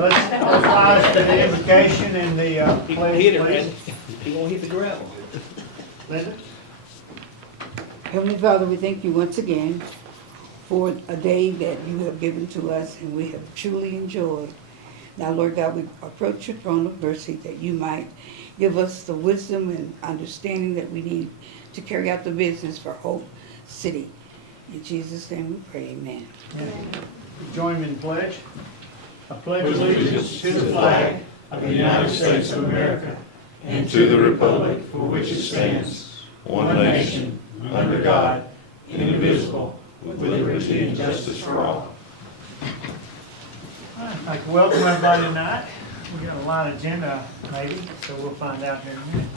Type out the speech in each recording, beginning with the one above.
Let's rise to the invocation and the He pledge, hit it, please. man. He won't hit the gravel. Linda? Heavenly Father, we thank you once again for a day that you have given to us and we have truly enjoyed. Now, Lord God, we approach your throne of mercy that you might give us the wisdom and understanding that we need to carry out the business for Hope City. In Jesus' name we pray, amen. Join me in the pledge. I pledge allegiance to the flag of the United States of America and to the republic for which it stands, one nation, under God, indivisible, with liberty and justice for all. I'd like to welcome everybody tonight. We got a light agenda maybe, so we'll find out here in a minute.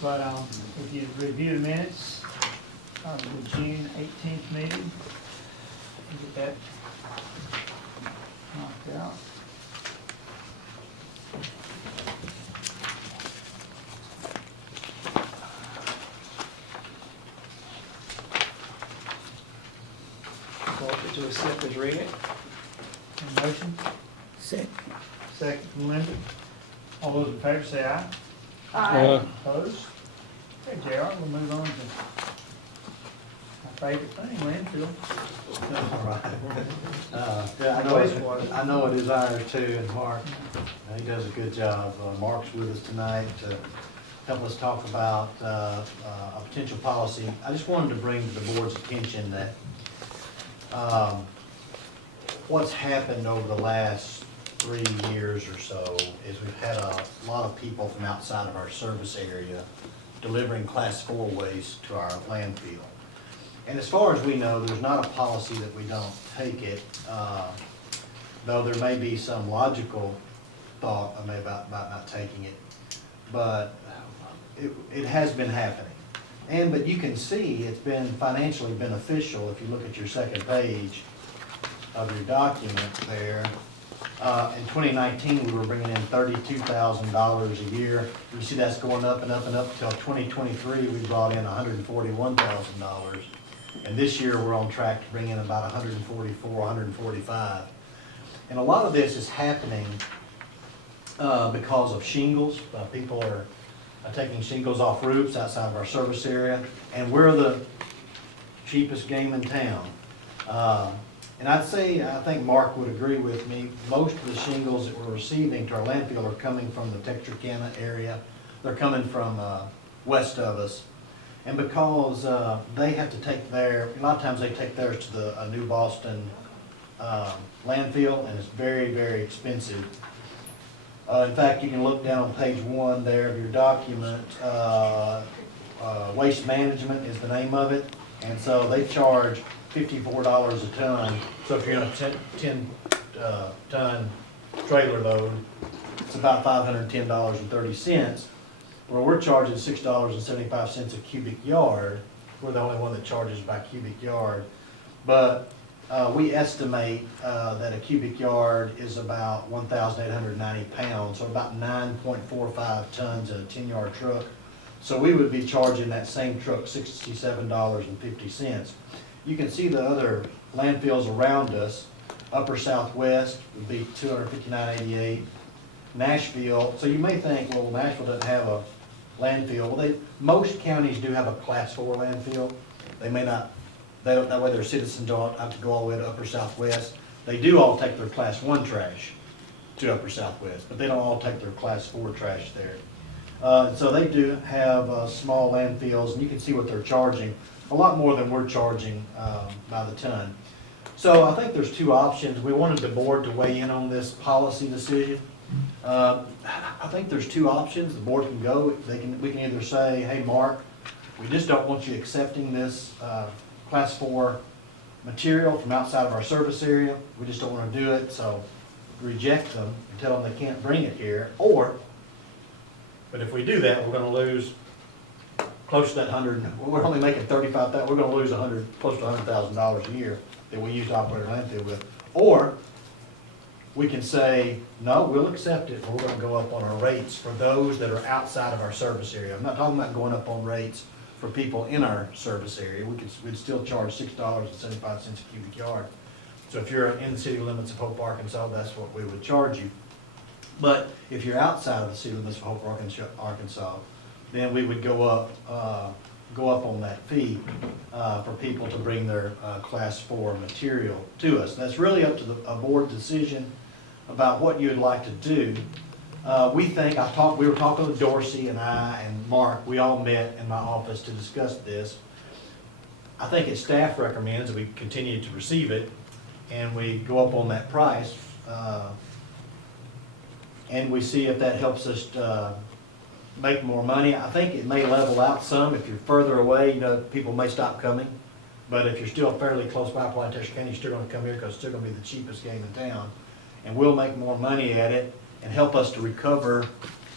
But if you review the minutes of the June 18th meeting, get that knocked out. Offer to accept as read. A motion? Second. Second from Linda. All those in favor say aye. Aye. Opposed? Okay, JR, we'll move on to my favorite thing, landfill. All right. Yeah, I know it is ours too, and Mark, he does a good job. Mark's with us tonight to help us talk about a potential policy. I just wanted to bring to the board's attention that what's happened over the last 3 years or so is we've had a lot of people from outside of our service area delivering class 4 waste to our landfill. And as far as we know, there's not a policy that we don't take it, though there may be some logical thought about not taking it. But it has been happening. But you can see it's been financially beneficial if you look at your second page of your document there. In 2019, we were bringing in $32,000 a year. You see that's going up and up and up until 2023, we brought in $141,000. And this year, we're on track to bring in about 144, 145. And a lot of this is happening because of shingles. People are taking shingles off roofs outside of our service area, and we're the cheapest game in town. And I think Mark would agree with me, most of the shingles that we're receiving to our landfill are coming from the Texarkana area. They're coming from west of us. And because they have to take a lot of times they take theirs to the New Boston landfill, and it's very, very expensive. In fact, you can look down on page 1 there of your document. Waste Management is the name of it. And so they charge $54 a ton. So if you're in a 10-ton trailer load, it's about $510.30. Well, we're charging $6.75 a cubic yard. We're the only one that charges by cubic yard. But we estimate that a cubic yard is about 1,890 pounds, so about 9.45 tons in a 10-yard truck. So we would be charging that same truck $67.50. You can see the other landfills around us. Upper Southwest would be $259.88. Nashville, so you may think, well, Nashville doesn't have a landfill. Well, most counties do have a class 4 landfill. They may not, that way their citizens don't have to go all the way to Upper Southwest. They do all take their class 1 trash to Upper Southwest, but they don't all take their class 4 trash there. So they do have small landfills, and you can see what they're charging, a lot more than we're charging by the ton. So I think there's 2 options. We wanted the board to weigh in on this policy decision. I think there's 2 options. The board can go. We can either say, hey, Mark, we just don't want you accepting this class 4 material from outside of our service area. We just don't want to do it, so reject them and tell them they can't bring it here. But if we do that, we're going to lose close to that 100. We're only making 35,000. We're going to lose close to $100,000 a year that we use to operate our landfill with. Or we can say, no, we'll accept it, and we're going to go up on our rates for those that are outside of our service area. I'm not talking about going up on rates for people in our service area. We'd still charge $6.75 a cubic yard. So if you're in the city limits of Hope, Arkansas, that's what we would charge you. But if you're outside of the city limits of Hope, Arkansas, then we would go up on that fee for people to bring their class 4 material to us. That's really up to a board decision about what you would like to do. We were talking with Dorsey and I and Mark, we all met in my office to discuss this. I think as staff recommends that we continue to receive it and we go up on that price. And we see if that helps us make more money. I think it may level out some. If you're further away, you know, people may stop coming. But if you're still fairly close by Plantation County, you're still gonna come here because it's still gonna be the cheapest game in town. And we'll make more money at it and help us to recover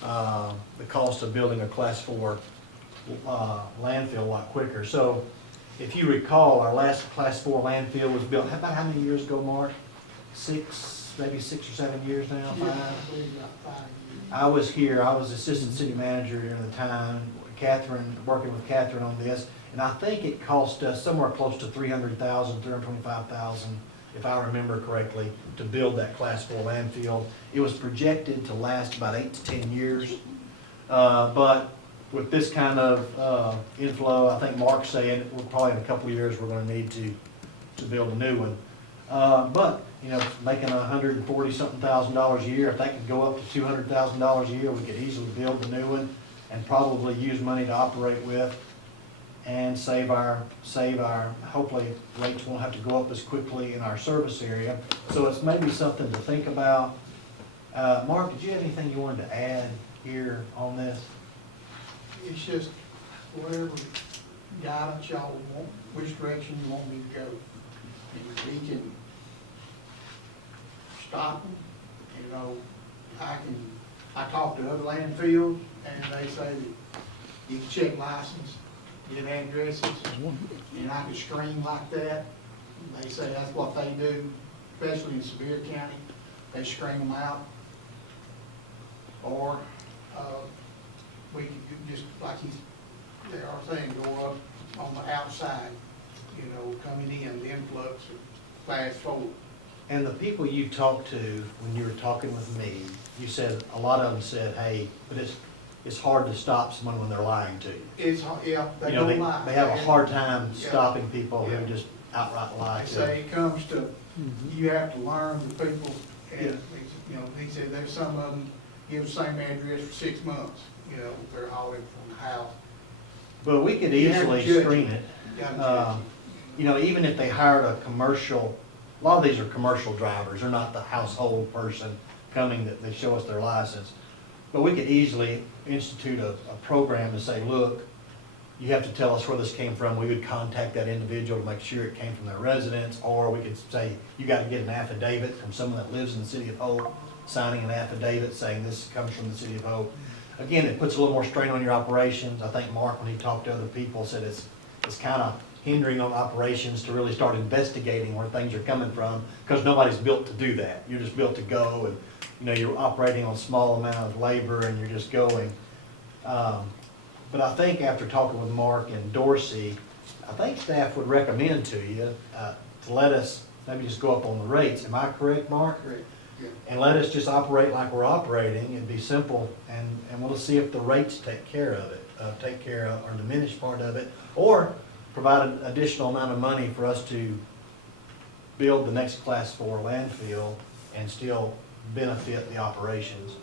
the cost of building a class 4 landfill a lot quicker. So if you recall, our last class 4 landfill was built, about how many years ago, Mark? Maybe 6 or 7 years now, 5? I was here, I was assistant city manager during the time, working with Catherine on this, and I think it cost us somewhere close to $300,000, $325,000, if I remember correctly, to build that class 4 landfill. It was projected to last about 8 to 10 years, but with this kind of inflow, I think Mark's saying we're probably in a couple of years we're going to need to build a new one. But you know, making $140-something thousand a year, if that could go up to $200,000 a year, we could easily build the new one and probably use money to operate with and save our, hopefully rates won't have to go up as quickly in our service area. So it's maybe something to think about. Mark, did you have anything you wanted to add here on this? It's just whatever guidance y'all want, which direction you want me to go. And we can stop them, you know, I talk to other landfills and they say that you can check license, get addresses, and I can screen like that. They say that's what they do, especially in Sevier County, they screen them out. Or we can just, like they are saying, go up on the outside, you know, coming in, the influx of class 4. And the people you talked to when you were talking with me, you said, a lot of them said, hey, but it's hard to stop someone when they're lying to you. It's, yeah, they You know, don't lie. they have a hard time Yeah. stopping people Yeah. who just outright lie They to say them. it comes to, you have to learn the people, and, Yeah. you know, he said there's some of them give the same address for 6 months, you know, they're hauling from the house. But we could You have to easily judge screen it. it. You gotta judge You know, even if they hired a commercial, a lot of these are commercial drivers, they're not the household person coming that they show us their license. But we could easily institute a program to say, look, you have to tell us where this came from. We would contact that individual to make sure it came from their residence, or we could say, you got to get an affidavit from someone that lives in the city of Hope, signing an affidavit saying this comes from the city of Hope. Again, it puts a little more strain on your operations. I think Mark, when he talked to other people, said it's kind of hindering on operations to really start investigating where things are coming from, because nobody's built to do that. You're just built to go, and you know, you're operating on a small amount of labor and you're just going. But I think after talking with Mark and Dorsey, I think staff would recommend to you to let us maybe just go up on the rates. Am I correct, Mark? Correct, yeah. And let us just operate like we're operating. It'd be simple, and we'll see if the rates take care of it, take care of or diminish part of it, or provide an additional amount of money for us to build the next class 4 landfill and still benefit the operations.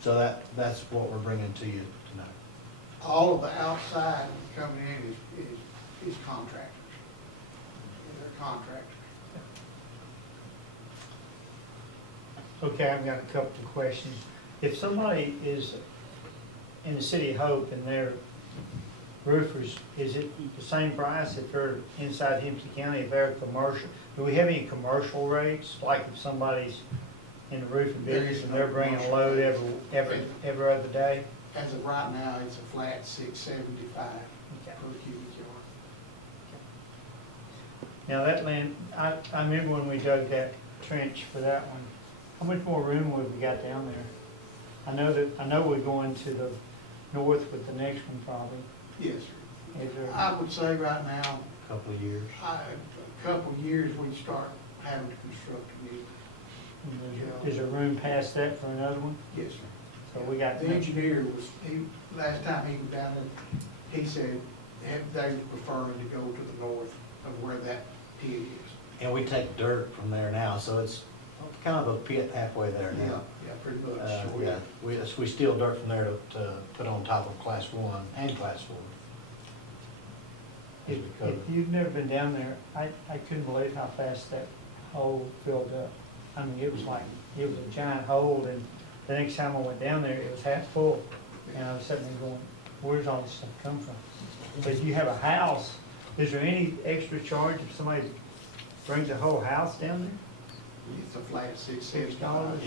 So that's what we're bringing to you tonight. All of the outside coming in is contractors. They're contractors. Okay, I've got a couple of questions. If somebody is in the city of Hope and their roofers, is it the same price if they're inside Hempstead County, if they're commercial? Do we have any commercial rates, like if somebody's in the roofing business and they're bringing a load every other day? As of right now, it's a flat $6.75 Okay. per cubic yard. Now that land, I remember when we dug that trench for that one, how much more room would we got down there? I know we're going to the north with the next one probably. Yes, sir. Is there, I would say right now, Couple of years. a couple of years, we'd start having to construct a new. Is there room past that for another one? Yes, sir. So we got, The engineer was, last time he was down there, he said they were preferring to go to the north of where that pit is. And we take dirt from there now, so it's kind of a pit halfway there Yeah, now. yeah, pretty much. So Yeah, we steal dirt from there to put on top of class 1 and class 4. if you've never been down there, I couldn't believe how fast that hole filled up. I mean, it was a giant hole, and the next time I went down there, it was half full. And I was sitting there going, where's all this stuff come from? But if you have a house, is there any extra charge if somebody brings a whole house down there? It's a flat $6.75.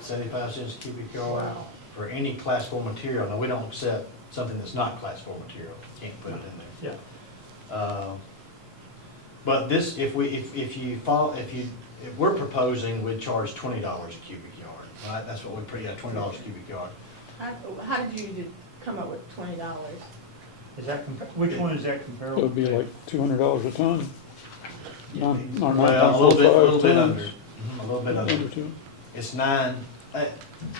75 cents a cubic yard Wow. for any class 4 material. Now, we don't accept something that's not class 4 material. Can't put it in there. Yeah. But this, if we're proposing, we'd charge $20 a cubic yard, right? That's what we $20 a cubic yard. How did you come up with $20? Is that, which one is that It comparable? would be like $200 a ton. Well, a little bit under, a little bit under. Under two. It's 9,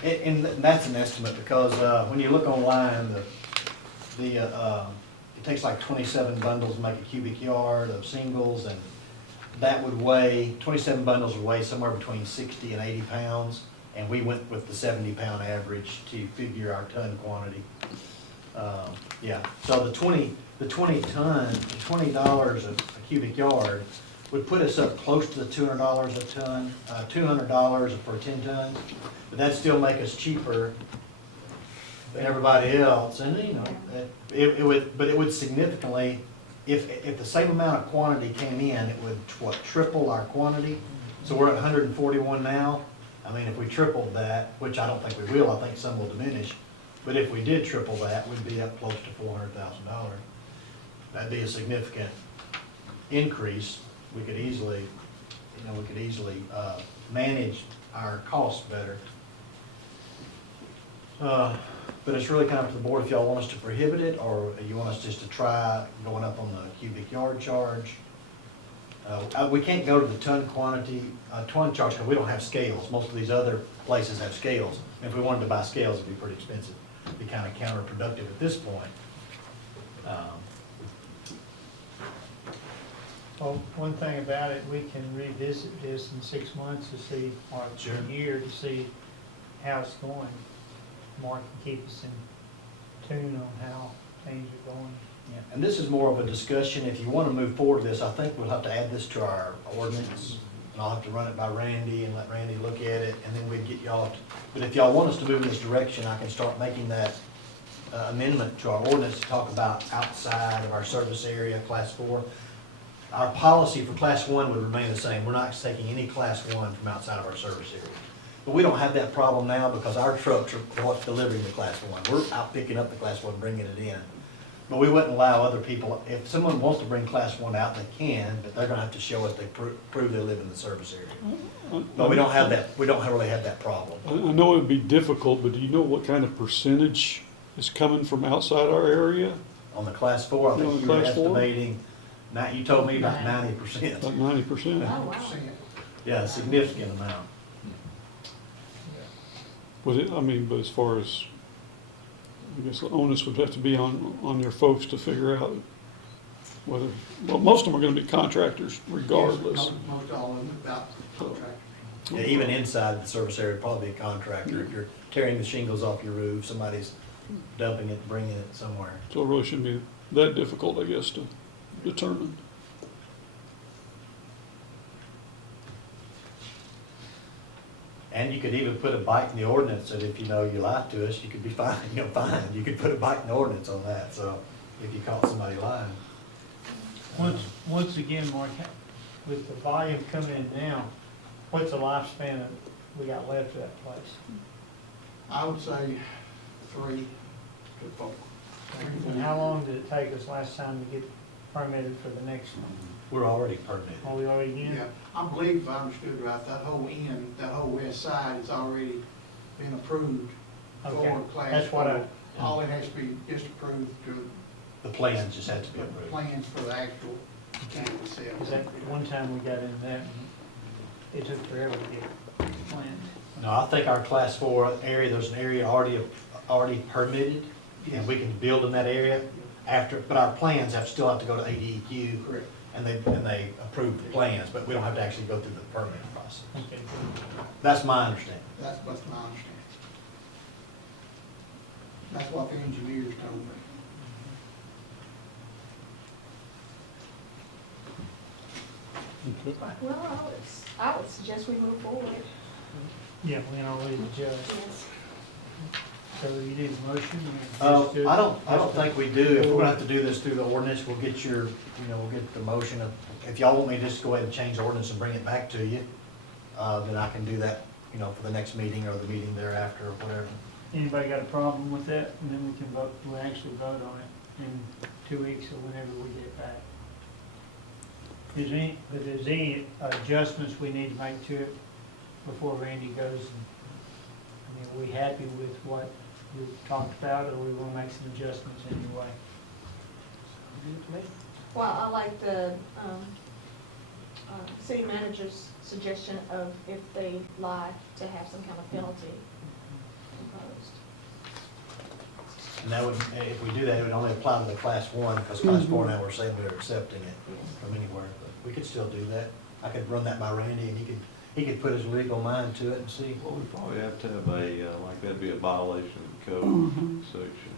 and that's an estimate because when you look online, it takes like 27 bundles to make a cubic yard of singles, and that would weigh, 27 bundles would weigh somewhere between 60 and 80 pounds, and we went with the 70-pound average to figure our ton quantity. Yeah, so the $20 a cubic yard would put us up close to the $200 a ton, $200 per 10 tons, but that'd still make us cheaper than everybody else, and you know, it would significantly, if the same amount of quantity came in, it would, triple our quantity. So we're at 141 now. I mean, if we tripled that, which I don't think we will, I think some will diminish, but if we did triple that, we'd be up close to $400,000. That'd be a significant increase. We could easily, manage our costs better. But it's really kind of up to the board if y'all want us to prohibit it, or you want us just to try going up on the cubic yard charge. We can't go to the ton charge because we don't have scales. Most of these other places have scales. And if we wanted to buy scales, it'd be pretty expensive. It'd be kind of counterproductive at this point. Well, one thing about it, we can revisit this in 6 months to see, or Sure. a year to see how it's going. Mark can keep us in tune on how things are going. And this is more of a discussion. If you want to move forward with this, I think we'll have to add this to our ordinance. And I'll have to run it by Randy and let Randy look at it, and then we'd get y'all. But if y'all want us to move in this direction, I can start making that amendment to our ordinance to talk about outside of our service area, class 4. Our policy for class 1 would remain the same. We're not taking any class 1 from outside of our service area. But we don't have that problem now because our trucks are what's delivering the class 1. We're out picking up the class 1, bringing it in. But we wouldn't allow other people, if someone wants to bring class 1 out, they can, but they're gonna have to show us they prove they live in the service area. But we don't have that, we don't really have that problem. I know it'd be difficult, but do you know what kind of percentage is coming from outside our area? On the class 4, I On think the you were class 4? estimating, you told me about 90%. About 90%? Oh, wow. Yeah, a significant amount. Was it, but as far as, I guess the onus would have to be on your folks to figure out whether, well, most of them are gonna be contractors regardless. Yes, most all of them about contractors. Yeah, even inside the service area, probably a contractor. If you're tearing the shingles off your roof, somebody's dumping it, bringing it somewhere. So it really shouldn't be that difficult, I guess, to determine. And you could even put a bite in the ordinance that if you lied to us, you could be fined, fined. You could put a bite in the ordinance on that, so if you caught somebody lying. Once again, Mark, with the volume coming in now, what's the lifespan that we got left of that place? I would say 3 to 4. And how long did it take us last time to get permitted for the next one? We're already permitted. Are we already in? Yeah, I believe if I understood right, that whole end, that whole west side has already been approved Okay, for class 4. that's what All it has to be just approved to The plans just had to be the approved. plans for the actual camp itself. Is that, one time we got into that, it took forever to get planned. No, I think our class 4 area, there's an area already permitted, and we can build in that area after, but our plans still have to go to ADEQ. Correct. And they approve the plans, but we don't have to actually go through the permitting process. Okay, good. That's my understanding. That's what's my understanding. That's what the engineers told me. Okay. Well, I would suggest we move forward. Yeah, we can always adjust. Yes. So you need a motion? Just do it? I don't think we do. If we're gonna have to do this through the ordinance, we'll get we'll get the motion of, if y'all want me to just go ahead and change the ordinance and bring it back to you, then I can do that, for the next meeting or the meeting thereafter or whatever. Anybody got a problem with that? And then we can vote, we'll actually vote on it in 2 weeks or whenever we get back. But there's any adjustments we need to make to it before Randy goes? Are we happy with what we talked about, or we want to make some adjustments anyway? Well, I like the city manager's suggestion of if they lie, to have some kind of penalty imposed. And that would, if we do that, it would only apply to the class 1, because class 4 now we're saying we're accepting it from anywhere. But we could still do that. I could run that by Randy, and he could put his legal mind to it and see. Well, we probably have to have like that'd be a violation of the code section.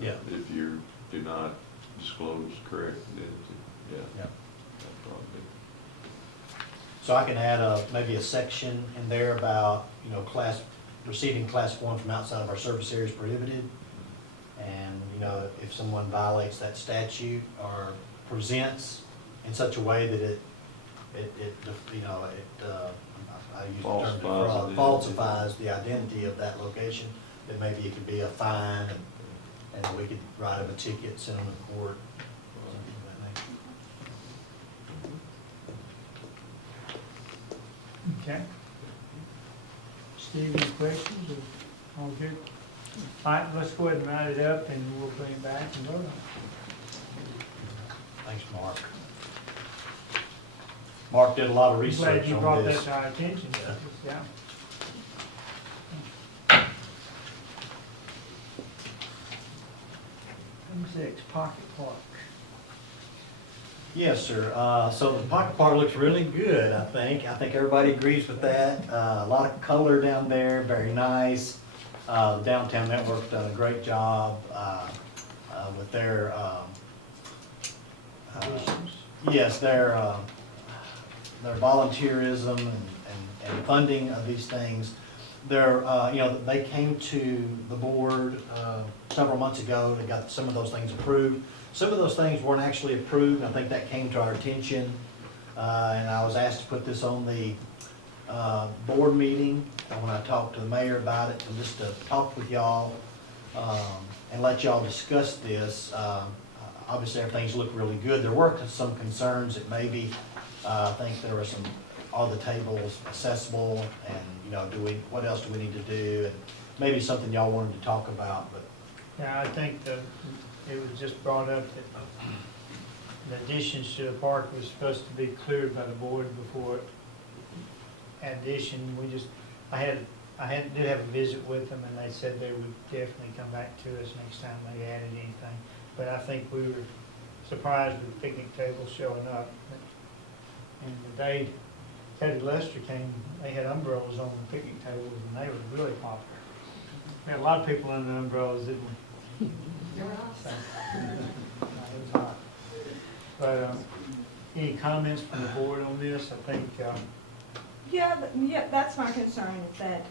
Yeah. If you do not disclose correct identity, yeah. Yeah. That'd probably be. So I can add maybe a section in there about, receiving class 1 from outside of our service areas prohibited. And, if someone violates that statute or presents in such a way that I use the term fraud, falsifies the identity of that location, that maybe it could be a fine, and we could write them a ticket, send them to court, something of that nature. Okay. Steve, any questions, or all good? All right, let's go ahead and write it up, and we'll bring it back and vote on it. Thanks, Mark. Mark did a lot of Glad research you on brought that this. to our attention. Yeah. Number 6, pocket park. Yes, sir. So the pocket park looks really good, I think. I think everybody agrees with that. A lot of color down there, very nice. Downtown Network's done a great job with their, Additions. yes, their volunteerism and funding of these things. They came to the board several months ago and got some of those things approved. Some of those things weren't actually approved, and I think that came to our attention. And I was asked to put this on the board meeting when I talked to the mayor about it, and just to talk with y'all and let y'all discuss this. Obviously, everything's looked really good. There were some concerns that maybe, I think there were some, are the tables accessible, and what else do we need to do? And maybe something y'all wanted to talk about, but. Yeah, I think it was just brought up that the additions to the park was supposed to be cleared by the board before addition. I did have a visit with them, and they said they would definitely come back to us next time they added anything. But I think we were surprised with picnic tables showing up. And the day Teddy Lester came, they had umbrellas on the picnic tables, and they were really popular. We had a lot of people under the umbrellas, didn't we? So, it was hot. But any comments from the board on this? I think, Yeah, that's my concern, is that,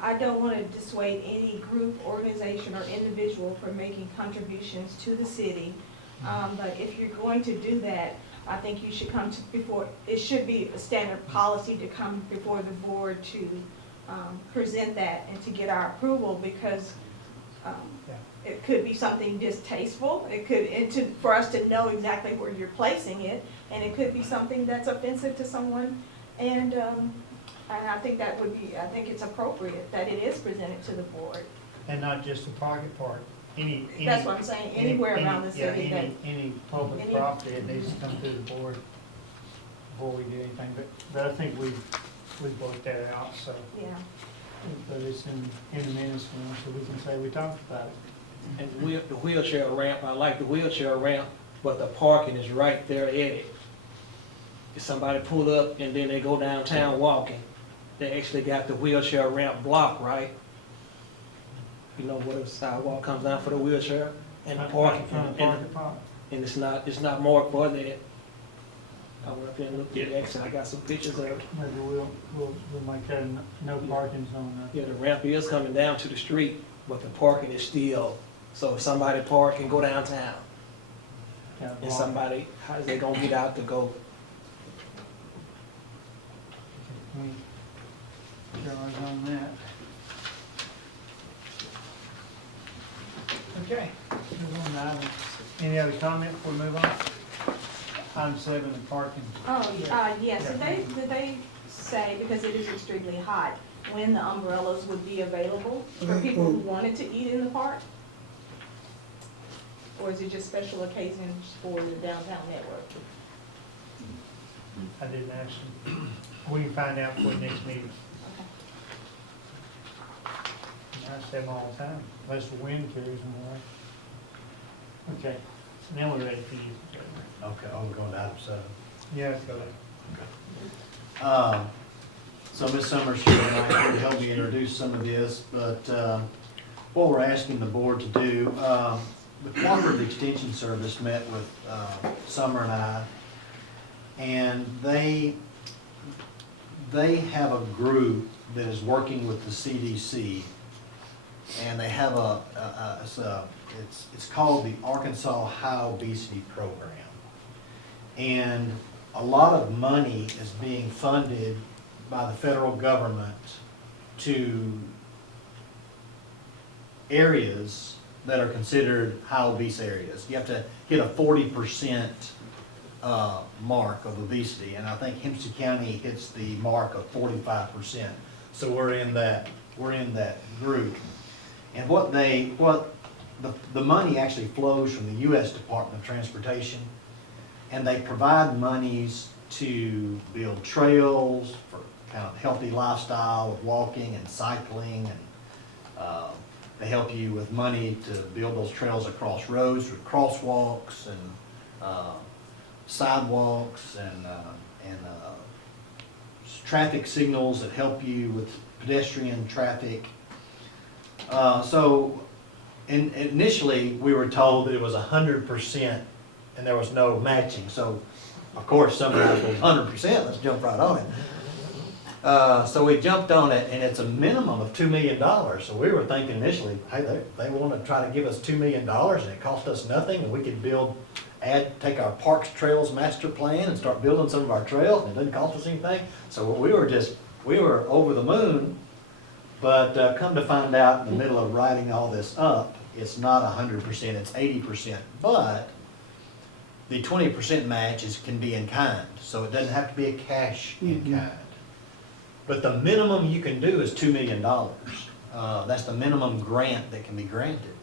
I don't want to dissuade any group, organization, or individual from making contributions to the city. But if you're going to do that, I think you should come it should be a standard policy to come before the board to present that and to get our approval, because it could be something distasteful. For us to know exactly where you're placing it, and it could be something that's offensive to someone. And I think I think it's appropriate that it is presented to the board. and not just the pocket park, That's what I'm saying, anywhere around the city Any public any- property, it needs to come through the board. before we did anything, but I think we've worked that out, so. Yeah. But it's in the minutes, so we can say we talked about it. And the wheelchair ramp, I like the wheelchair ramp, but the parking is right there at it. If somebody pull up and then they go downtown walking, they actually got the wheelchair ramp blocked, right? You know where the sidewalk comes down for the wheelchair and the parking, and it's not marked for that. I went up there and looked at it, actually, I got some pictures of it. Maybe we'll make that a no parking zone. Yeah, the ramp is coming down to the street, but the parking is still, so if somebody park and go downtown, and somebody, how's they gonna get out to go? Charge on that. Okay, move on to items. Any other comment before we move on? Item 7, the parking. Oh, yes, did they say, because it is extremely hot, when the umbrellas would be available for people who wanted to eat in the park? Or is it just special occasions for the downtown network? I didn't actually. We can find out for the next meeting. I say them all the time, unless the wind carries them away. Okay, now we're ready for you. Okay, we're going to item 7. Yeah, let's go there. So Ms. Summers here tonight will help me introduce some of this, but what we're asking the board to do, the Cooperative Extension Service met with Summer and I, and they have a group that is working with the CDC, and they have it's called the Arkansas High Obesity Program. And a lot of money is being funded by the federal government to areas that are considered high obese areas. You have to hit a 40% mark of obesity, and I think Hempstead County hits the mark of 45%. So we're in that group. And the money actually flows from the U.S. Department of Transportation, and they provide monies to build trails for kind of healthy lifestyle of walking and cycling, and they help you with money to build those trails across roads with crosswalks and sidewalks and traffic signals that help you with pedestrian traffic. So initially we were told that it was 100% and there was no matching. So of course somebody was 100%, let's jump right on it. So we jumped on it, and it's a minimum of $2 million. So we were thinking initially, hey, they want to try to give us $2 million and it cost us nothing, and we could take our parks trails master plan and start building some of our trails, and it didn't cost us anything. So we were over the moon, but come to find out in the middle of writing all this up, it's not 100%, it's 80%. But the 20% match can be in kind, so it doesn't have to be a cash in kind. But the minimum you can do is $2 million. That's the minimum grant that can be granted.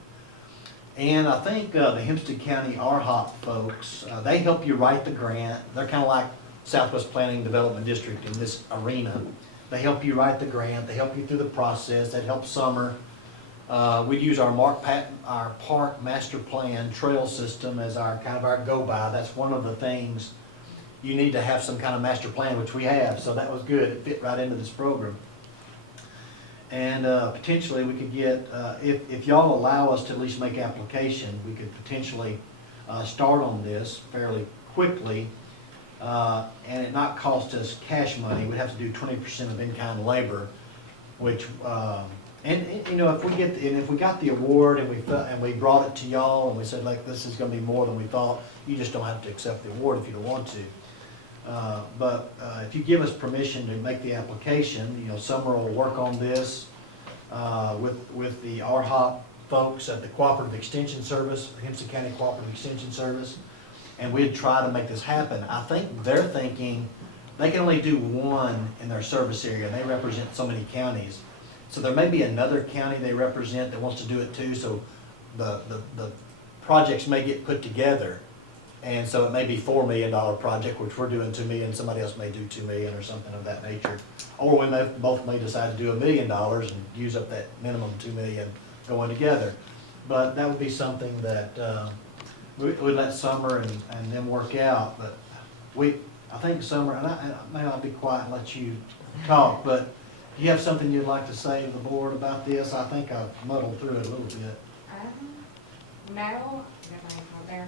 And I think the Hempstead County RHOP folks, they help you write the grant. They're kind of like Southwest Planning Development District in this arena. They help you write the grant. They help you through the process. That helps Summer. We use our park master plan trail system as our go-by. That's one of the things. You need to have some kind of master plan, which we have, so that was good. It fit right into this program. And potentially we could get, if y'all allow us to at least make application, we could potentially start on this fairly quickly, and it not cost us cash money. We'd have to do 20% of in-kind labor, which, and you know, if we got the award and we brought it to y'all and we said, like, this is going to be more than we thought, you just don't have to accept the award if you don't want to. But if you give us permission to make the application, you know, Summer will work on this with the RHOP folks at the Cooperative Extension Service, Hempstead County Cooperative Extension Service, and we'd try to make this happen. I think they're thinking they can only do one in their service area, and they represent so many counties. So there may be another county they represent that wants to do it too, so the projects may get put together. And so it may be $4 million project, which we're doing 2 million, somebody else may do 2 million or something of that nature. Or we may, both may decide to do $1 million and use up that minimum 2 million going together. But that would be something that, we'd let Summer and them work out, but I think Summer, and maybe I'll be quiet and let you talk, but do you have something you'd like to say to the board about this? I think I've muddled through it a little bit. No, there.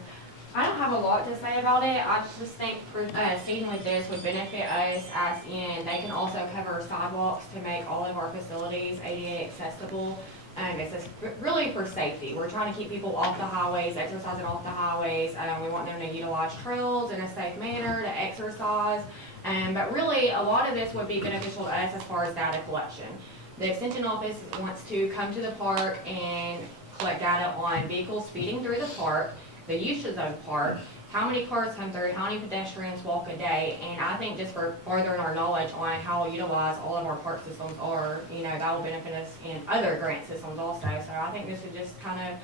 I don't have a lot to say about it. I just think proceeding with this would benefit us, as in they can also cover sidewalks to make all of our facilities ADA accessible. It's just really for safety. We're trying to keep people off the highways, exercising off the highways. We want them to utilize trails in a safe manner to exercise. But really, a lot of this would be beneficial to us as far as data collection. The Extension Office wants to come to the park and collect data on vehicles speeding through the park, the uses of the park, how many cars come through, how many pedestrians walk a day, and I think just for furthering our knowledge on how utilized all of our park systems are, that will benefit us in other grant systems also. So I think this is just kind of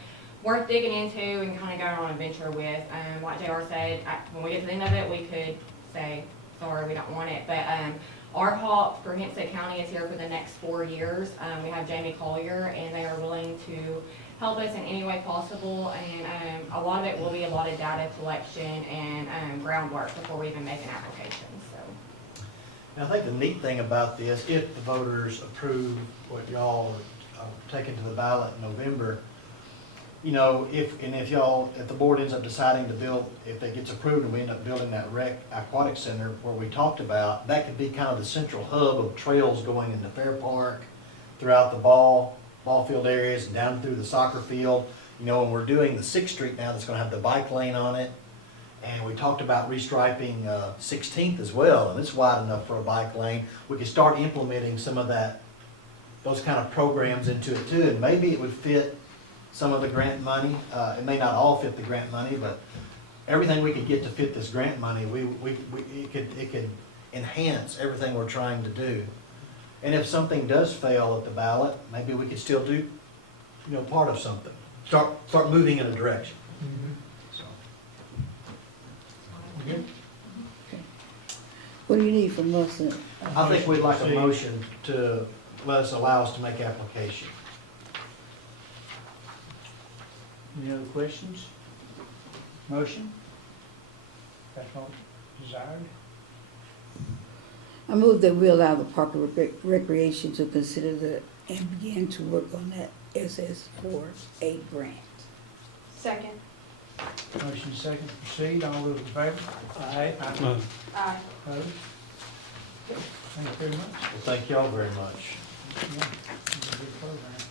worth digging into and kind of going on an adventure with. Like JR said, when we get to the end of it, we could say, sorry, we don't want it, but our hawk for Hempstead County is here for the next 4 years. We have Jamie Collier, and they are willing to help us in any way possible, and a lot of it will be a lot of data collection and groundwork before we even make an application, so. And I think the neat thing about this, if the voters approve what y'all are taking to the ballot in November, if the board ends up deciding to build, if it gets approved and we end up building that aquatic center where we talked about, that could be kind of the central hub of trails going into Fair Park, throughout the ball field areas, and down through the soccer field. And we're doing the 6th Street now that's gonna have the bike lane on it. And we talked about restriping 16th as well, and it's wide enough for a bike lane. We could start implementing some of those kind of programs into it too, and maybe it would fit some of the grant money. It may not all fit the grant money, but everything we could get to fit this grant money, it could enhance everything we're trying to do. And if something does fail at the ballot, maybe we could still do, part of something. Start moving in a direction. So. Good. What do you need from us? I think we'd like a motion to allow us to make application. Any other questions? Motion? That's all desired? I move that we allow the Park and Recreation to consider and begin to work on that SS4A grant. Second. Motion second to proceed, all those in favor? Aye. Aye. Opposed? Thank you very much. Well, thank y'all very much. Yeah, it's a good program.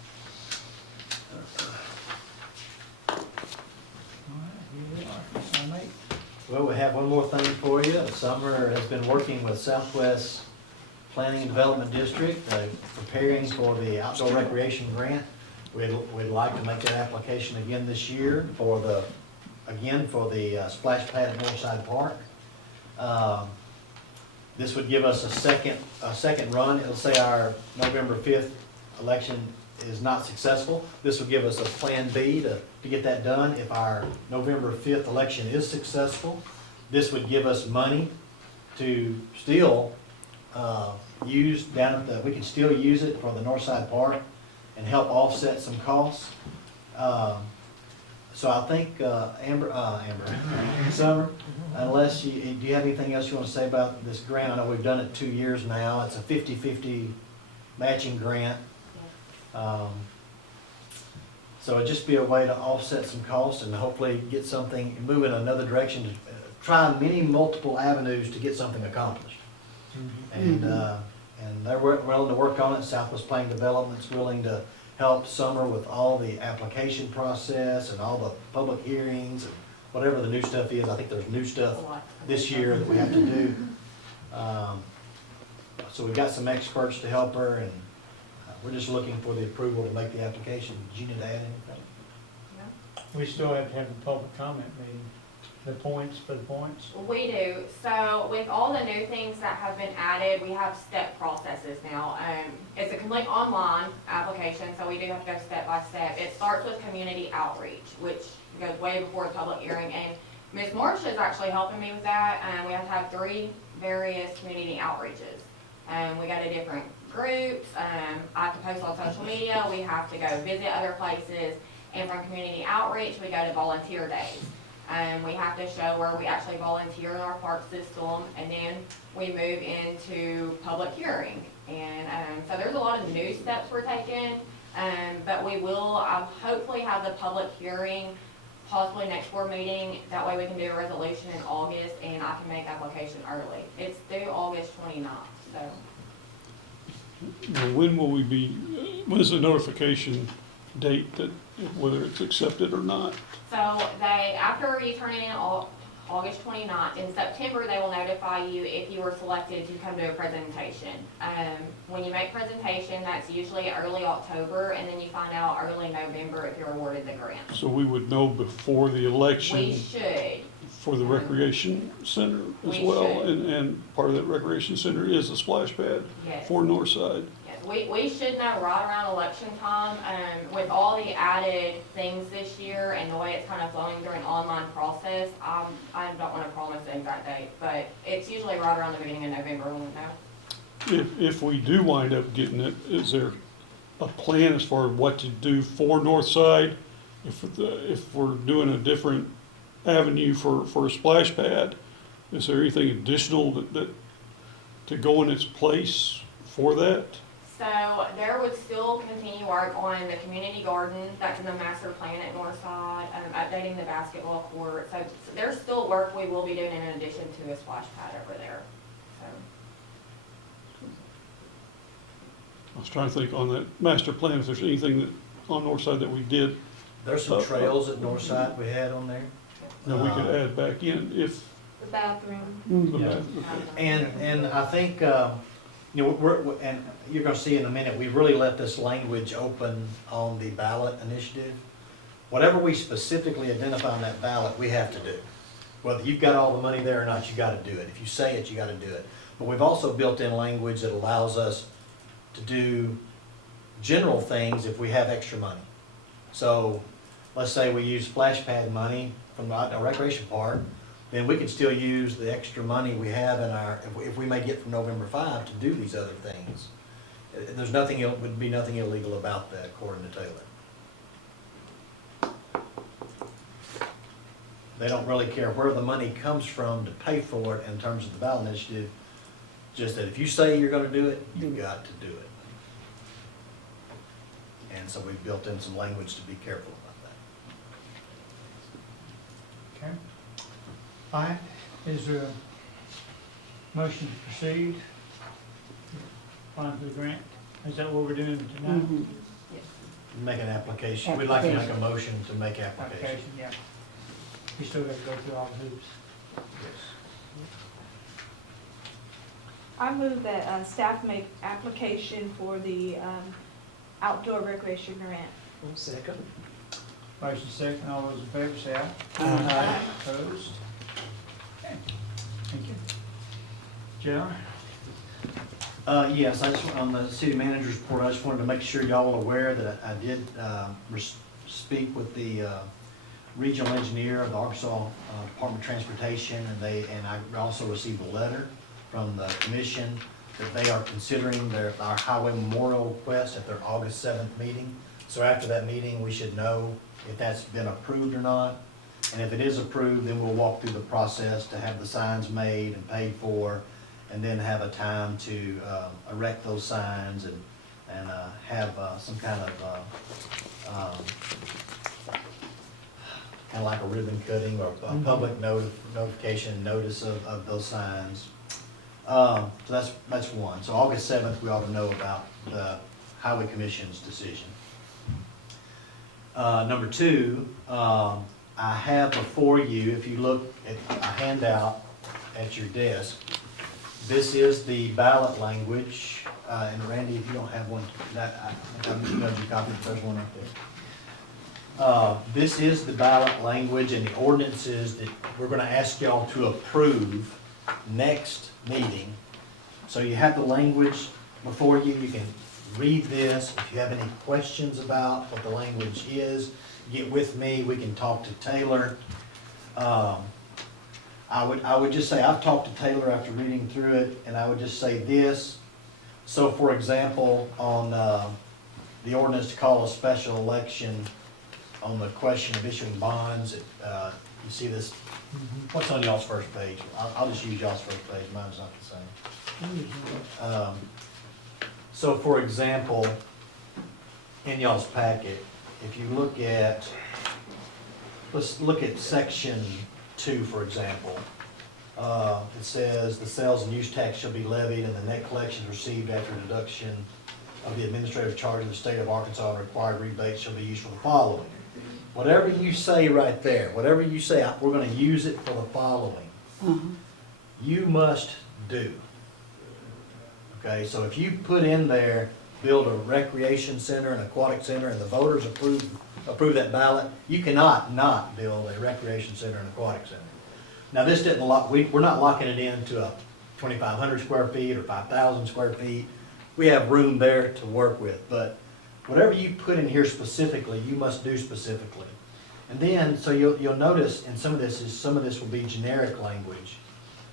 All right, here we are, item 8. Well, we have one more thing for you. Summer has been working with Southwest Planning and Development District, preparing for the outdoor recreation grant. We'd like to make that application again this year for the splash pad at Northside Park. This would give us a second run. It'll say our November 5th election is not successful. This would give us a plan B to get that done. If our November 5th election is successful, this would give us money to still use down at the, we can still use it for the Northside Park and help offset some costs. So I think, Summer, unless do you have anything else you want to say about this grant? I know we've done it 2 years now. It's a 50-50 matching grant. So it'd just be a way to offset some costs and hopefully get something, move in another direction, to try multiple avenues to get something accomplished. And they're willing to work on it. Southwest Planning Development's willing to help Summer with all the application process and all the public hearings and whatever the new stuff is. I think there's new stuff this year that we have to do. So we've got some experts to help her, and we're just looking for the approval to make the application. Did you need to add anything? We still have to have a public comment meeting, the points. We do. So with all the new things that have been added, we have step processes now. It's a complete online application, so we do have to go step by step. It starts with community outreach, which goes way before the public hearing, and Ms. Marsh is actually helping me with that. We have to have 3 various community outreaches. We go to different groups. I have to post on social media. We have to go visit other places. And from community outreach, we go to volunteer days. We have to show where we actually volunteer in our park system, and then we move into public hearing. And so there's a lot of new steps we're taking, but we will hopefully have the public hearing possibly next board meeting. That way we can do a resolution in August, and I can make application early. It's due August 29th, so. Now, when will we be, when is the notification date that, whether it's accepted or not? So they, after you turn in August 29th, in September, they will notify you if you were selected to come to a presentation. When you make presentation, that's usually early October, and then you find out early November if you're awarded the grant. So we would know before the election We should. for the recreation center as We well? should. And part of that recreation center is a splash pad Yes. for Northside. Yes, we should know right around election time. With all the added things this year and the way it's kind of flowing through an online process, I don't want to promise the exact date, but it's usually right around the beginning of November when we know. If we do wind up getting it, is there a plan as far as what to do for Northside? If we're doing a different avenue for a splash pad, is there anything additional that to go in its place for that? So there would still continue work on the community garden, that's in the master plan at Northside, updating the basketball court. So there's still work we will be doing in addition to a splash pad over there, so. I was trying to think on that master plan, if there's anything that, on Northside that we did, There's some trails at Northside we had on there. that we could add back in if. The bathroom. the- And I think, you know, and you're gonna see in a minute, we really let this language open on the ballot initiative. Whatever we specifically identify on that ballot, we have to do. Whether you've got all the money there or not, you gotta do it. If you say it, you gotta do it. But we've also built in language that allows us to do general things if we have extra money. So, let's say we use splash pad money from a recreation park, then we can still use the extra money we have in our, if we may get from November 5 to do these other things. There's nothing, would be nothing illegal about that, according to Taylor. They don't really care where the money comes from to pay for it in terms of the ballot initiative, just that if you say you're gonna do it, you've got to do it. And so we've built in some language to be careful about that. Okay. All right, is there a motion to proceed? Applying for the grant? Is that what we're doing tonight? Mhm. Make an application, we'd like to make a motion to make application. Application, yeah. You still got to go through all the hoops. I move that staff make application for the outdoor recreation grant. Second. Motion second, all those in favor say aye. Aye. Opposed? Okay. Thank you. Joe? Yes, I just, on the city manager's report, I just wanted to make sure y'all are aware that I did speak with the regional engineer of the Arkansas Department of Transportation, and I also received a letter from the commission that they are considering our highway memorial request at their August 7th meeting. So after that meeting, we should know if that's been approved or not. And if it is approved, then we'll walk through the process to have the signs made and paid for, and then have a time to erect those signs and have some kind of like a ribbon cutting or a public notification notice of those signs. So that's one. So August 7th, we ought to know about the Highway Commission's decision. Number two, I have before you, if you look at a handout at your desk, this is the ballot language, and Randy, if you don't have one, I'm just going to copy the first one right there. This is the ballot language and the ordinances that we're going to ask y'all to approve next meeting. So you have the language before you. You can read this. If you have any questions about what the language is, get with me. We can talk to Taylor. I would just say, I've talked to Taylor after reading through it, and I would just say this. So for example, on the ordinance to call a special election on the question of issuing bonds, you see this, what's on y'all's first page? I'll just use y'all's first page, mine's not the same. So for example, in y'all's packet, if you look at, let's look at section 2, for example. It says, the sales and use tax shall be levied and the net collections received after deduction of the administrative charge of the state of Arkansas and required rebates shall be used for the following. Whatever you say right there, whatever you say, we're gonna use it for the following, you must do. Okay, so if you put in there, build a recreation center, an aquatic center, and the voters approve that ballot, you cannot not build a recreation center and aquatic center. Now, this didn't lock, we're not locking it into a 2,500 square feet or 5,000 square feet. We have room there to work with, but whatever you put in here specifically, you must do specifically. And then, so you'll notice, and some of this will be generic language.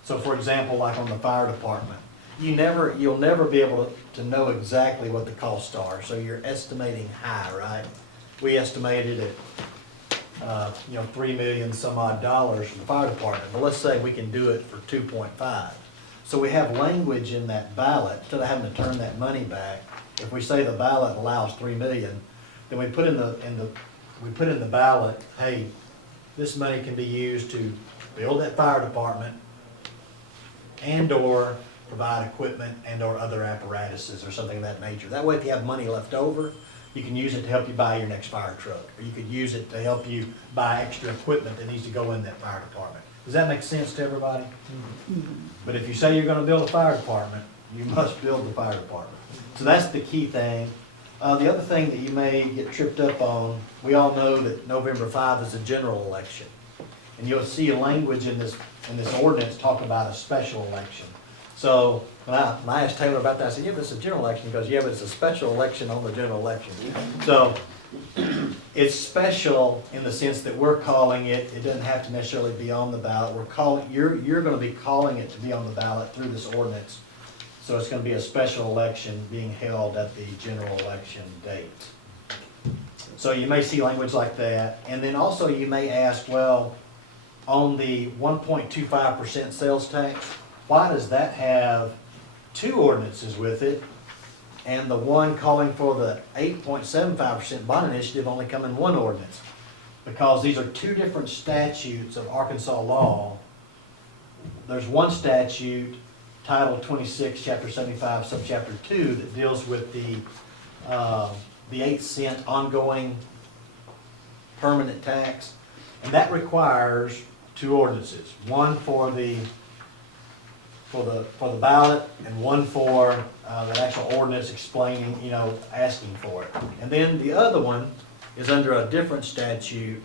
So for example, like on the fire department, you'll never be able to know exactly what the costs are, so you're estimating high, right? We estimated at, 3 million some odd dollars for the fire department, but let's say we can do it for 2.5. So we have language in that ballot, instead of having to turn that money back, if we say the ballot allows 3 million, then we put in the ballot, hey, this money can be used to build that fire department and/or provide equipment and/or other apparatuses or something of that nature. That way, if you have money left over, you can use it to help you buy your next fire truck, or you could use it to help you buy extra equipment that needs to go in that fire department. Does that make sense to everybody? But if you say you're gonna build a fire department, you must build the fire department. So that's the key thing. The other thing that you may get tripped up on, we all know that November 5 is a general election. And you'll see a language in this ordinance talk about a special election. So when I asked Taylor about that, I said, yeah, but it's a general election. He goes, yeah, but it's a special election on the general election. So it's special in the sense that we're calling it, it doesn't have to necessarily be on the ballot. You're gonna be calling it to be on the ballot through this ordinance. So it's gonna be a special election being held at the general election date. So you may see language like that. And then also you may ask, well, on the 1.25% sales tax, why does that have 2 ordinances with it, and the one calling for the 8.75% bond initiative only come in 1 ordinance? Because these are 2 different statutes of Arkansas law. There's one statute, Title 26, Chapter 75, Subchapter 2, that deals with the 8-cent ongoing permanent tax, and that requires 2 ordinances. One for the ballot, and one for the actual ordinance explaining, asking for it. And then the other one is under a different statute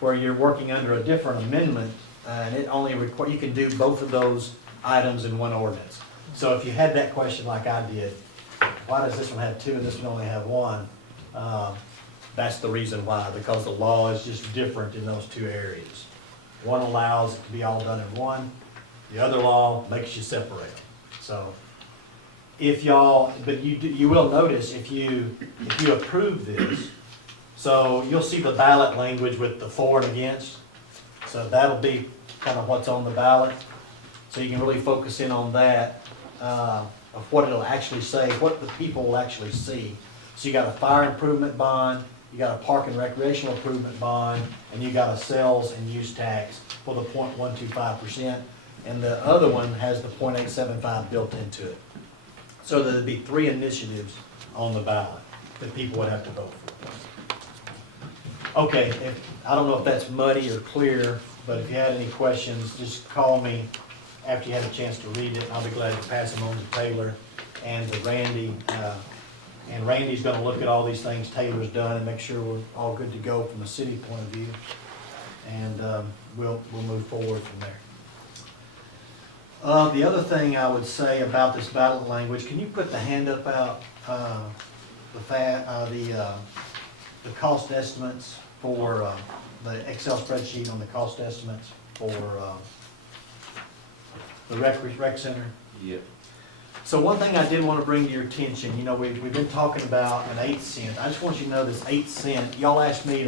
where you're working under a different amendment, and it only you can do both of those items in 1 ordinance. So if you had that question like I did, why does this one have 2 and this one only have 1? That's the reason why, because the law is just different in those 2 areas. One allows it to be all done in 1. The other law makes you separate them. So if y'all, but you will notice if you approve this, so you'll see the ballot language with the for and against. So that'll be kind of what's on the ballot. So you can really focus in on that, of what it'll actually say, what the people will actually see. So you got a fire improvement bond, you got a park and recreational improvement bond, and you got a sales and use tax for the 0.125%. And the other one has the 0.875 built into it. So there'd be 3 initiatives on the ballot that people would have to vote for. Okay, I don't know if that's muddy or clear, but if you had any questions, just call me after you had a chance to read it, and I'll be glad to pass them on to Taylor and to Randy. And Randy's gonna look at all these things Taylor's done and make sure we're all good to go from a city point of view. And we'll move forward from there. The other thing I would say about this ballot language, can you put the hand up out, the cost estimates for the Excel spreadsheet on the cost estimates for The rec center? Yep. So one thing I did want to bring to your attention, you know, we've been talking about an 8 cent. I just want you to know this 8 cent, y'all asked me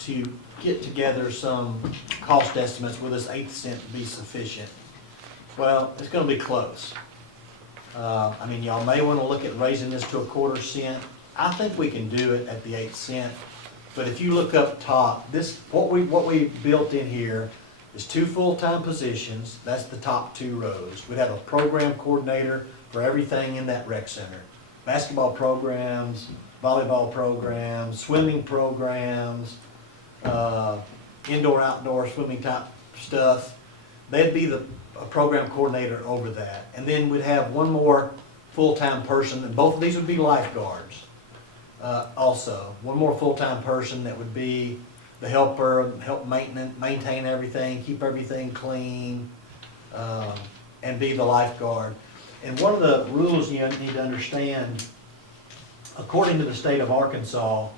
to get together some cost estimates. Will this 8 cent be sufficient? Well, it's gonna be close. I mean, y'all may want to look at raising this to a 1/4 cent. I think we can do it at the 8 cent. But if you look up top, what we built in here is 2 full-time positions. That's the top 2 rows. We'd have a program coordinator for everything in that rec center. Basketball programs, volleyball programs, swimming programs, indoor, outdoor swimming type stuff. They'd be a program coordinator over that. And then we'd have one more full-time person, and both of these would be lifeguards. Also, one more full-time person that would be the helper, help maintain everything, keep everything clean, and be the lifeguard. And one of the rules you need to understand, according to the state of Arkansas,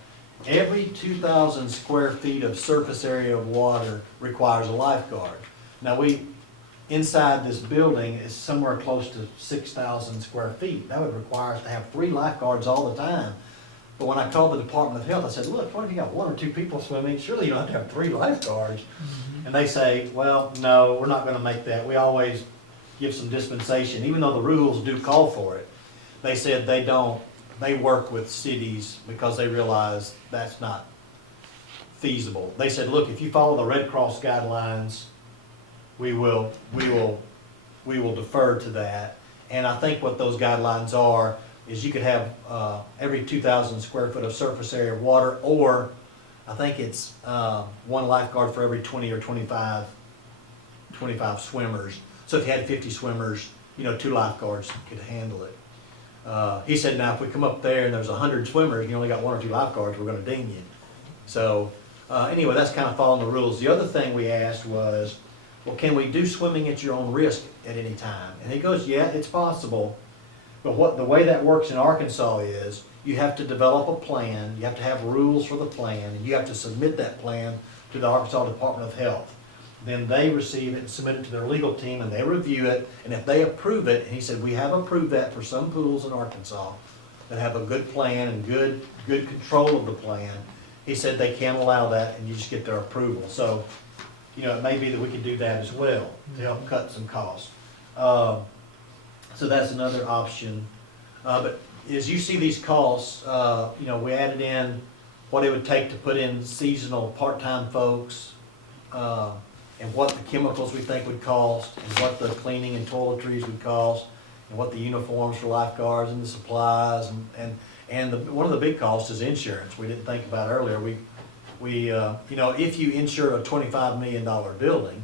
every 2,000 square feet of surface area of water requires a lifeguard. Now inside this building is somewhere close to 6,000 square feet. That would require us to have 3 lifeguards all the time. But when I called the Department of Health, I said, look, what if you got 1 or 2 people swimming? Surely you don't have to have 3 lifeguards. And they say, well, no, we're not gonna make that. We always give some dispensation, even though the rules do call for it. They said they work with cities because they realize that's not feasible. They said, look, if you follow the Red Cross guidelines, we will defer to that. And I think what those guidelines are is you could have every 2,000 square foot of surface area of water, or I think it's 1 lifeguard for every 20 or 25 swimmers. So if you had 50 swimmers, 2 lifeguards could handle it. He said, now if we come up there and there's 100 swimmers and you only got 1 or 2 lifeguards, we're gonna ding you. So anyway, that's kind of following the rules. The other thing we asked was, well, can we do swimming at your own risk at any time? And he goes, yeah, it's possible. But the way that works in Arkansas is you have to develop a plan, you have to have rules for the plan, and you have to submit that plan to the Arkansas Department of Health. Then they receive it and submit it to their legal team, and they review it, and if they approve it, and he said, we have approved that for some pools in Arkansas that have a good plan and good control of the plan. He said they can allow that, and you just get their approval. So, it may be that we can do that as well to help cut some costs. So that's another option. But as you see these costs, we added in what it would take to put in seasonal part-time folks, and what the chemicals we think would cost, and what the cleaning and toiletries would cost, and what the uniforms for lifeguards and the supplies, and one of the big costs is insurance. We didn't think about earlier. If you insure a $25 million building,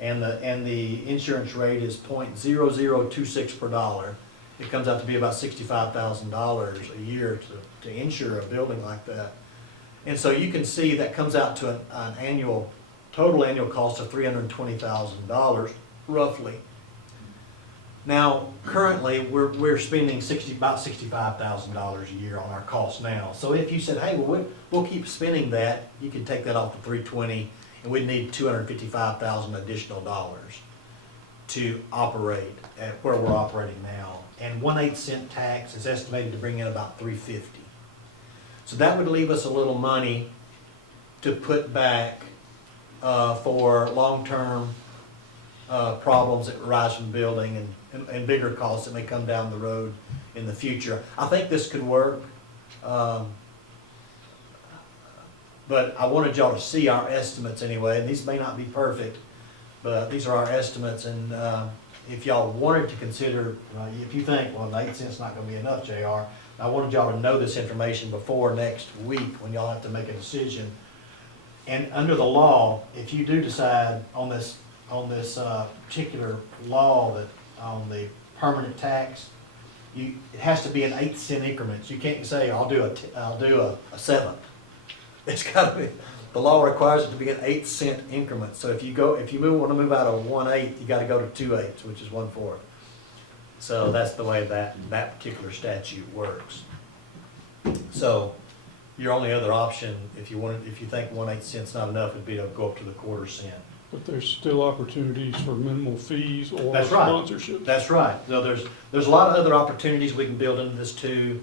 and the insurance rate is 0.0026 per dollar, it comes out to be about $65,000 a year to insure a building like that. And so you can see that comes out to an total annual cost of $320,000 roughly. Now, currently, we're spending about $65,000 a year on our costs now. So if you said, hey, well, we'll keep spending that, you can take that off the $320,000, and we'd need $255,000 additional dollars to operate at where we're operating now. And 1/8 cent tax is estimated to bring in about $350,000. So that would leave us a little money to put back for long-term problems that arise from building and bigger costs that may come down the road in the future. I think this could work. But I wanted y'all to see our estimates anyway, and these may not be perfect, but these are our estimates, and if y'all wanted to consider, if you think, well, 8 cents not gonna be enough, JR, I wanted y'all to know this information before next week when y'all have to make a decision. And under the law, if you do decide on this particular law that on the permanent tax, it has to be in 8 cent increments. You can't say, I'll do a 7th. It's gotta be, the law requires it to be in 8 cent increments. So if you want to move out of 1/8, you gotta go to 2/8, which is 1/4. So that's the way that particular statute works. So your only other option, if you think 1/8 cent's not enough, would be to go up to the 1/4 cent. but there's still opportunities for minimal fees or That's right. sponsorship. That's right. So there's a lot of other opportunities we can build into this too.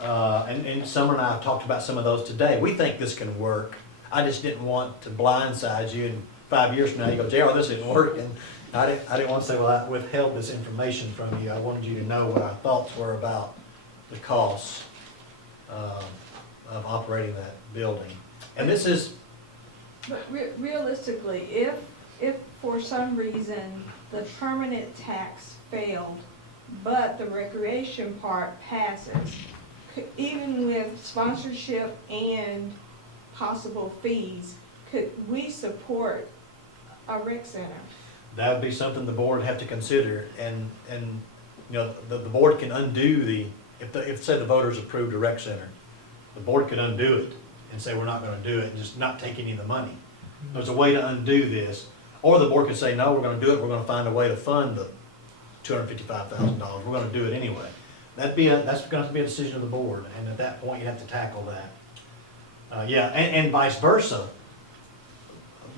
And Summer and I have talked about some of those today. We think this can work. I just didn't want to blindside you, and 5 years from now you go, JR, this isn't working. I didn't want to say, well, I withheld this information from you. I wanted you to know what our thoughts were about the costs of operating that building. And this is, But realistically, if for some reason the permanent tax failed, but the recreation part passes, even with sponsorship and possible fees, could we support a rec center? that would be something the board would have to consider. And you know, the board can undo if say the voters approved a rec center, the board could undo it and say, we're not gonna do it, and just not take any of the money. There's a way to undo this. Or the board could say, no, we're gonna do it, we're gonna find a way to fund the $255,000, we're gonna do it anyway. That's gonna have to be a decision of the board, and at that point, you have to tackle that. Yeah, and vice versa.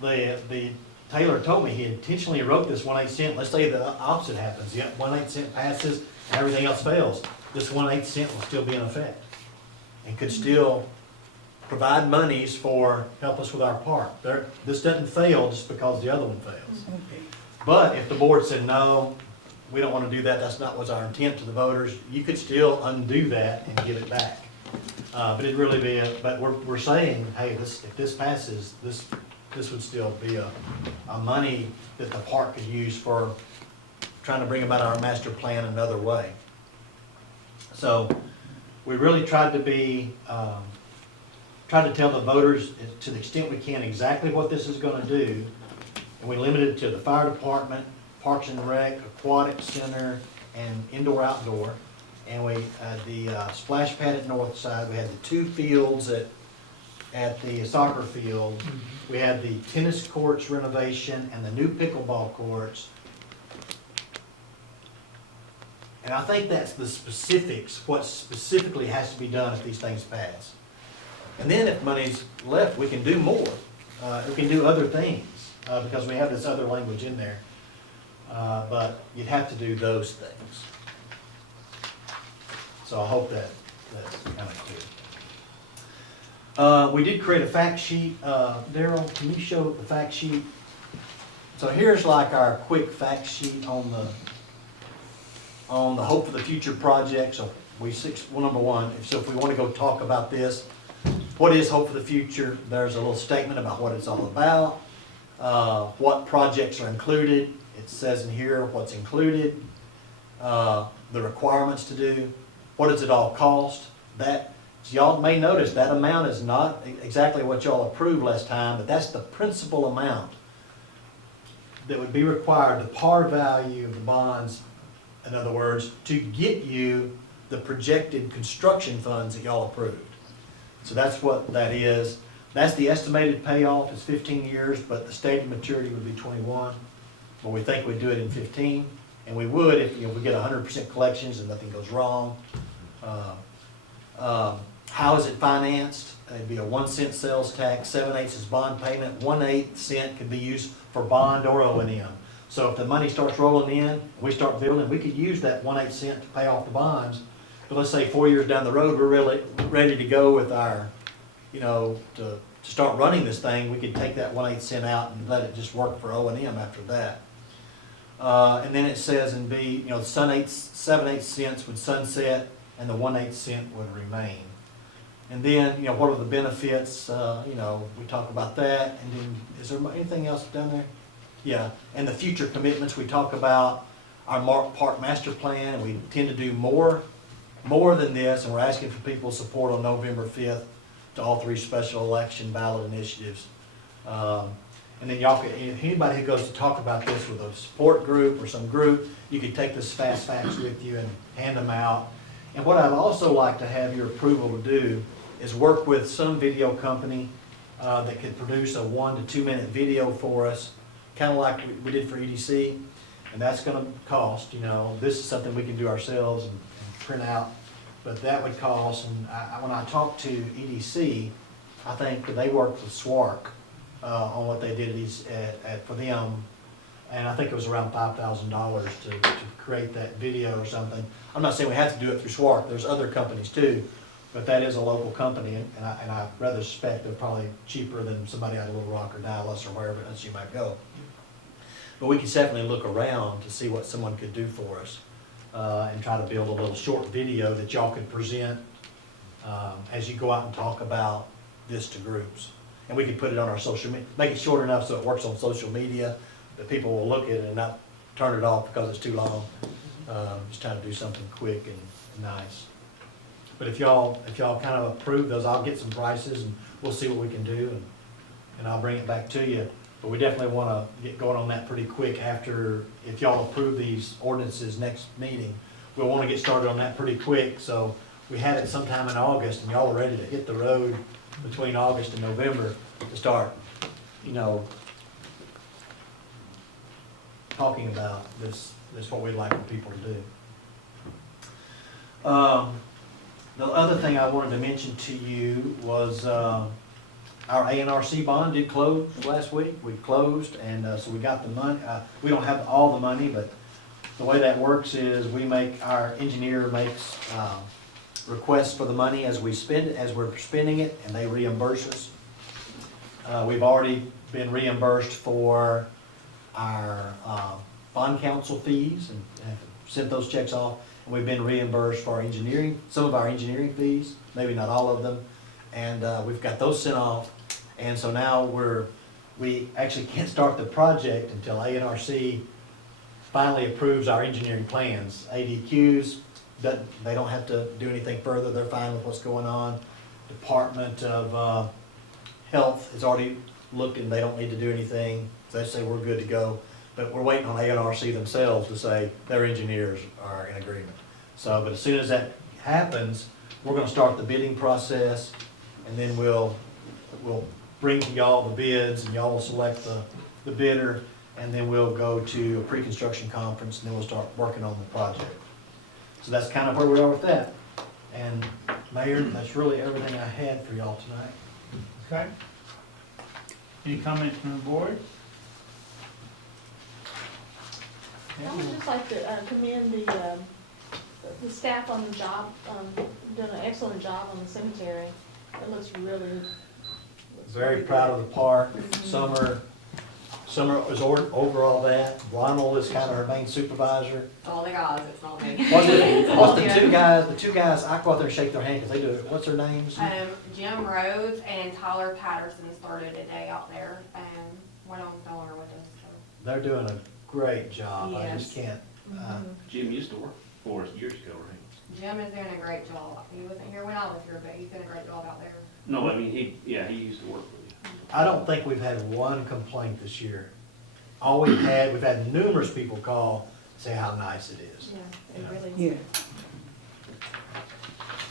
The Taylor told me he intentionally wrote this 1/8 cent, let's say the opposite happens, yeah, 1/8 cent passes, and everything else fails. This 1/8 cent will still be in effect, and could still provide monies for, help us with our park. This doesn't fail just because the other one fails. Okay. But if the board said, no, we don't want to do that, that's not what's our intent to the voters, you could still undo that and give it back. But it'd really be, but we're saying, hey, if this passes, this would still be a money that the park could use for trying to bring about our master plan another way. So we really tried to tell the voters to the extent we can exactly what this is gonna do. And we limited it to the fire department, Parks and Rec, Aquatic Center, and indoor-outdoor. And we had the splash pad at north side, we had the 2 fields at the soccer field. We had the tennis courts renovation and the new pickleball courts. And I think that's the specifics, what specifically has to be done if these things pass. And then if money's left, we can do more. We can do other things, because we have this other language in there. But you'd have to do those things. So I hope that's kind of clear. We did create a fact sheet. Daryl, can you show the fact sheet? So here's like our quick fact sheet on the Hope for the Future project. So number one, so if we want to go talk about this, what is Hope for the Future? There's a little statement about what it's all about, what projects are included. It says in here what's included, the requirements to do, what does it all cost. That, so y'all may notice that amount is not exactly what y'all approved last time, but that's the principal amount that would be required, the par value of the bonds, in other words, to get you the projected construction funds that y'all approved. So that's what that is. That's the estimated payoff is 15 years, but the stated maturity would be 21. But we think we'd do it in 15, and we would if we get 100% collections and nothing goes wrong. How is it financed? It'd be a 1 cent sales tax, 7/8 is bond payment, 1/8 cent could be used for bond or O&M. So if the money starts rolling in, and we start building, we could use that 1/8 cent to pay off the bonds. But let's say 4 years down the road, we're really ready to go with our, to start running this thing, we could take that 1/8 cent out and let it just work for O&M after that. And then it says in B, 7/8 cents would sunset and the 1/8 cent would remain. And then, what are the benefits? We talk about that. And then, is there anything else down there? Yeah, and the future commitments, we talk about our park master plan, and we intend to do more than this, and we're asking for people's support on November 5th to all 3 special election ballot initiatives. And then y'all could, anybody who goes to talk about this with a support group or some group, you could take this fast facts with you and hand them out. And what I'd also like to have your approval to do is work with some video company that could produce a 1 to 2 minute video for us, kind of like we did for EDC. And that's going to cost, this is something we can do ourselves and print out, but that would cost. And when I talked to EDC, I think that they work with SWARC, on what they did for them. And I think it was around $5,000 to create that video or something. I'm not saying we have to do it through SWARC, there's other companies too, but that is a local company, and I rather suspect they're probably cheaper than somebody out of Little Rock or Dallas or wherever else you might go. But we can definitely look around to see what someone could do for us, and try to build a little short video that y'all could present as you go out and talk about this to groups. And we can put it on our social media, make it short enough so it works on social media, that people will look at it and not turn it off because it's too long. Just trying to do something quick and nice. But if y'all kind of approve those, I'll get some prices and we'll see what we can do, and I'll bring it back to you. But we definitely want to get going on that pretty quick after, if y'all approve these ordinances next meeting, we'll want to get started on that pretty quick. So we had it sometime in August, and y'all are ready to hit the road between August and November to start, talking about this what we'd like for people to do. The other thing I wanted to mention to you was our ANRC bond did close last week. We closed, and so we got the money. We don't have all the money, but the way that works is our engineer makes requests for the money as we're spending it, and they reimburse us. We've already been reimbursed for our bond council fees and sent those checks off, and we've been reimbursed for some of our engineering fees, maybe not all of them, and we've got those sent off. And so now we actually can't start the project until ANRC finally approves our engineering plans. ADQs, they don't have to do anything further, they're fine with what's going on. Department of Health has already looked and they don't need to do anything, so they say we're good to go. But we're waiting on ANRC themselves to say their engineers are in agreement. So, but as soon as that happens, we're gonna start the bidding process, and then we'll bring to y'all the bids, and y'all will select the bidder, and then we'll go to a pre-construction conference, and then we'll start working on the project. So that's kind of where we are with that. And Mayor, that's really everything I had for y'all tonight. Okay. Any comments from the board? I would just like to commend the staff on the job, doing an excellent job on the cemetery. It looks really. Very proud of the park. Summer was over all that. Lionel is kind of her main supervisor. All the guys, it's not me. What's the two guys, I go out there and shake their hand because they do it. What's their names? Jim Rhodes and Tyler Patterson started a day out there, and went on no longer with us, so. They're doing a great job. I just can't. Jim used to work for us years ago, right? Jim is doing a great job. He wasn't here when I was here, but he's doing a great job out there. No, I mean, he used to work for you. I don't think we've had one complaint this year. All we've had numerous people call, say how nice it is. Yeah, it really. Yeah.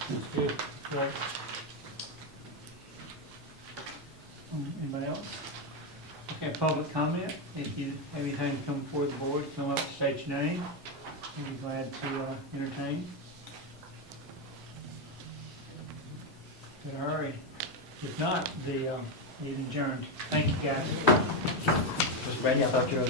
That's good. Right. Anybody else? Okay, public comment. If you have anything to come before the board, come up, state your name. We'll be glad to entertain. Good, all right. If not, the meeting adjourned. Thank you, guys. Mr. Brady, I thought you were